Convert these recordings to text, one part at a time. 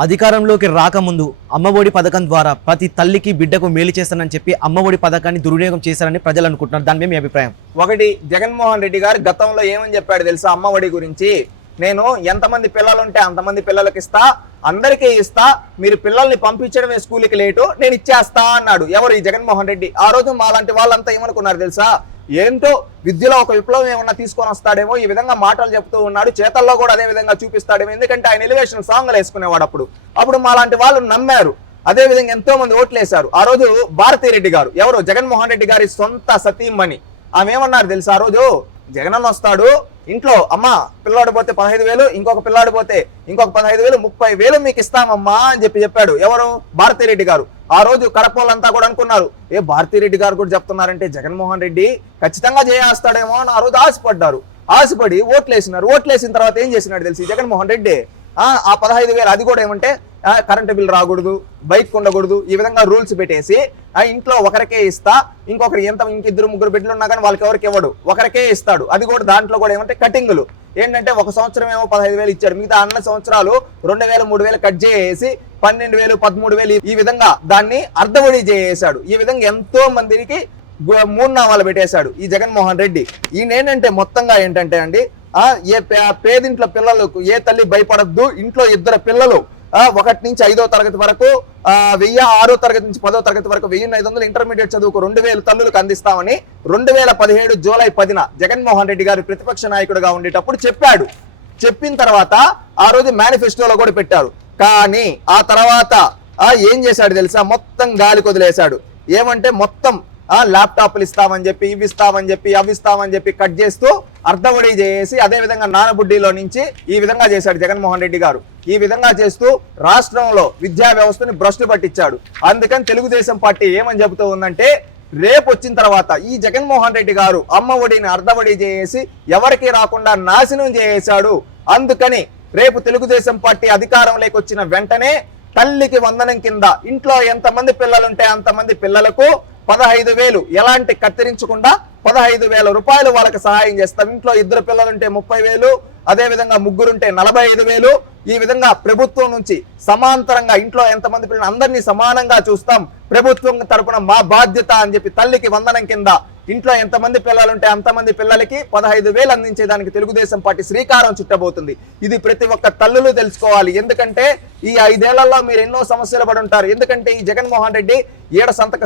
అధికారంలోకి రాకముందు అమ్మఒడి పథకం ద్వారా ప్రతి తల్లికి బిడ్డకు మేలు చేస్తానని చెప్పి అమ్మఒడి పథకాన్ని దుర్వినియోగం చేశారని ప్రజలు అనుకుంటున్నారు. దాని మీద మీ అభిప్రాయం? ఒకటి, జగన్మోహన్ రెడ్డి గారు గతంలో ఏమని చెప్పాడు తెలుసా అమ్మఒడి గురించి? నేను ఎంతమంది పిల్లలు ఉంటే అంతమంది పిల్లలకి ఇస్తా, అందరికీ ఇస్తా, మీరు పిల్లల్ని పంపించడమే స్కూల్కి లేటు, నేను ఇచ్చేస్తా అన్నాడు. ఎవరు? ఈ జగన్మోహన్ రెడ్డి. ఆ రోజు మాలాంటి వాళ్ళంతా ఏమనుకున్నారు తెలుసా? ఏంటో విద్యలో ఒక విప్లవం ఏమన్నా తీసుకొని వస్తాడేమో, ఈ విధంగా మాటలు చెప్తూ ఉన్నాడు, చేతల్లో కూడా అదే విధంగా చూపిస్తాడేమో. ఎందుకంటే ఆయన ఎలివేషన్ సాంగ్లు వేసుకునేవాడు. అప్పుడు మాలాంటి వాళ్ళు నమ్మారు. అదే విధంగా ఎంతో మంది ఓట్లేశారు. ఆ రోజు భారతీరెడ్డి గారు, ఎవరు? జగన్మోహన్ రెడ్డి గారి సొంత సతీమణి, ఆమె ఏమన్నారు తెలుసా? ఆ రోజు జగనన్న వస్తాడు, ఇంట్లో అమ్మ పిల్లాడు పోతే 15,000, ఇంకొక పిల్లాడు పోతే ఇంకొక 15,000, 30,000 మీకు ఇస్తామమ్మా అని చెప్పాడు. ఎవరు? భారతీరెడ్డి గారు. ఆ రోజు కడపలంతా కూడా అనుకున్నారు, భారతీరెడ్డి గారు కూడా చెప్తున్నారంటే జగన్మోహన్ రెడ్డి ఖచ్చితంగా చేస్తాడేమో అని ఆ రోజు ఆశపడ్డారు. ఆశపడి ఓట్లేసినారు. ఓట్లేసిన తర్వాత ఏం చేసినాడు తెలిసి జగన్మోహన్ రెడ్డి? ఆ 15,000 అది కూడా ఏమంటే కరెంటు బిల్ రాకూడదు, బైక్ ఉండకూడదు, ఈ విధంగా రూల్స్ పెట్టేసి ఇంట్లో ఒకరికే ఇస్తా, ఇంకొకరు ఇంకిద్దరు ముగ్గురు బిడ్డలు ఉన్నా కానీ వాళ్ళకి ఎవరికి ఇవ్వడు, ఒకరికే ఇస్తాడు. అది కూడా దాంట్లో కూడా ఏమంటే కటింగులు ఏంటంటే ఒక సంవత్సరం ఏమో 15,000 ఇచ్చాడు, మిగతా అన్న సంవత్సరాలు 2,000 3,000 కట్ చేసి 12,000 13,000 ఈ విధంగా దాన్ని అర్ధవడి చేసాడు. ఈ విధంగా ఎంతో మందికి 3 నామాలు పెట్టేశాడు ఈ జగన్మోహన్ రెడ్డి. ఈయనేంటంటే మొత్తంగా ఏంటంటే అండి, పేదింట్లో పిల్లలకు ఏ తల్లి భయపడద్దు, ఇంట్లో 2 పిల్లలు 1 నుంచి 5వ తరగతి వరకు 1000, 6వ తరగతి నుంచి 10వ తరగతి వరకు 1,500 ఇంటర్మీడియట్ చదువుకు 2,000 తల్లులకు అందిస్తామని 2017 జూలై 10న జగన్మోహన్ రెడ్డి గారు ప్రతిపక్ష నాయకుడిగా ఉండేటప్పుడు చెప్పాడు. చెప్పిన తర్వాత ఆ రోజు మేనిఫెస్టోలో కూడా పెట్టారు. కానీ ఆ తర్వాత ఏం చేశాడు తెలుసా? మొత్తం గాలి కొదిలేశాడు. ఏమంటే మొత్తం ల్యాప్టాప్లు ఇస్తామని చెప్పి, ఇవి ఇస్తామని చెప్పి, అవి ఇస్తామని చెప్పి కట్ చేస్తూ అర్ధవడి చేసి, అదే విధంగా నానబుడ్డిలో నుంచి ఈ విధంగా చేశాడు జగన్మోహన్ రెడ్డి గారు. ఈ విధంగా చేస్తూ రాష్ట్రంలో విద్యా వ్యవస్థని భ్రష్టు పట్టించాడు. అందుకని తెలుగుదేశం పార్టీ ఏమని చెబుతూ ఉందంటే, రేపు వచ్చిన తర్వాత ఈ జగన్మోహన్ రెడ్డి గారు అమ్మఒడిని అర్ధవడి చేసి ఎవరికి రాకుండా నాశనం చేశాడు. అందుకని రేపు తెలుగుదేశం పార్టీ అధికారంలోకి వచ్చిన వెంటనే తల్లికి వందనం కింద ఇంట్లో ఎంతమంది పిల్లలుంటే అంతమంది పిల్లలకు 15,000 ఎలాంటి కత్తిరించకుండా 15,000 రూపాయలు వాళ్ళకి సహాయం చేస్తాం. ఇంట్లో 2 పిల్లలుంటే 30,000, అదే విధంగా ముగ్గురుంటే 45,000. ఈ విధంగా ప్రభుత్వం నుంచి సమాంతరంగా ఇంట్లో ఎంతమంది పిల్లలు అందరినీ సమానంగా చూస్తాం, ప్రభుత్వం తరపున మా బాధ్యత అని చెప్పి తల్లికి వందనం కింద ఇంట్లో ఎంతమంది పిల్లలుంటే అంతమంది పిల్లలకి 15,000 అందించేదానికి తెలుగుదేశం పార్టీ శ్రీకారం చుట్టబోతుంది. ఇది ప్రతి ఒక్క తల్లులు తెలుసుకోవాలి. ఎందుకంటే ఈ 5 ఏళ్లలో మీరు ఎన్నో సమస్యలు పడి ఉంటారు. ఎందుకంటే ఈ జగన్మోహన్ రెడ్డి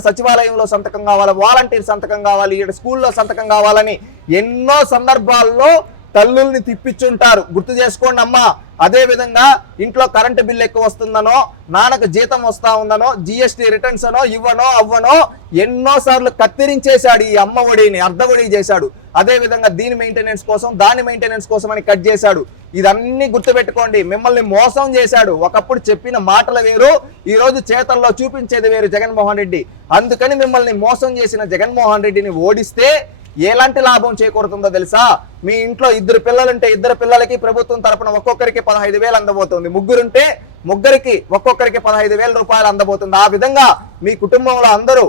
సచివాలయంలో సంతకం కావాలి, వాలంటీర్ సంతకం కావాలి, స్కూల్లో సంతకం కావాలని ఎన్నో సందర్భాల్లో తల్లుల్ని తిప్పించుంటారు. గుర్తు చేసుకోండి అమ్మా. అదే విధంగా ఇంట్లో కరెంటు బిల్లు ఎక్కువ వస్తుందనో, నాన్నకు జీతం వస్తా ఉందనో, జిఎస్టీ రిటర్న్స్ అనో, ఇవ్వనో అవ్వనో ఎన్నో సార్లు కత్తిరించేశాడు. ఈ అమ్మ ఒడిని అర్ధవడి చేశాడు. అదే విధంగా దీని మెయింటెనెన్స్ కోసం, దాని మెయింటెనెన్స్ కోసం అని కట్ చేశాడు. ఇదన్నీ గుర్తుపెట్టుకోండి. మిమ్మల్ని మోసం చేశాడు. ఒకప్పుడు చెప్పిన మాటలు వేరు, ఈ రోజు చేతల్లో చూపించేది వేరు జగన్మోహన్ రెడ్డి. అందుకని మిమ్మల్ని మోసం చేసిన జగన్మోహన్ రెడ్డిని ఓడిస్తే ఎలాంటి లాభం చేకూరుతుందో తెలుసా? మీ ఇంట్లో 2 పిల్లలుంటే 2 పిల్లలకి ప్రభుత్వం తరపున ఒక్కొక్కరికి 15,000 అందబోతుంది. ముగ్గురుంటే ముగ్గురికి ఒక్కొక్కరికి 15,000 రూపాయలు అందబోతుంది. ఆ విధంగా మీ కుటుంబంలో అందరూ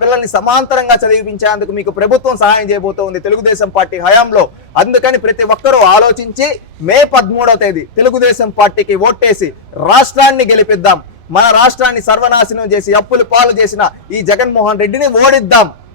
పిల్లల్ని సమాంతరంగా చదివించేందుకు మీకు ప్రభుత్వం సహాయం చేయబోతోంది తెలుగుదేశం పార్టీ హయాంలో. అందుకని ప్రతి ఒక్కరూ ఆలోచించి మే 13వ తేదీ తెలుగుదేశం పార్టీకి ఓటేసి రాష్ట్రాన్ని గెలిపిద్దాం. మన రాష్ట్రాన్ని సర్వనాశనం చేసి అప్పులు పాలు చేసిన ఈ జగన్మోహన్ రెడ్డిని ఓడిద్దాం.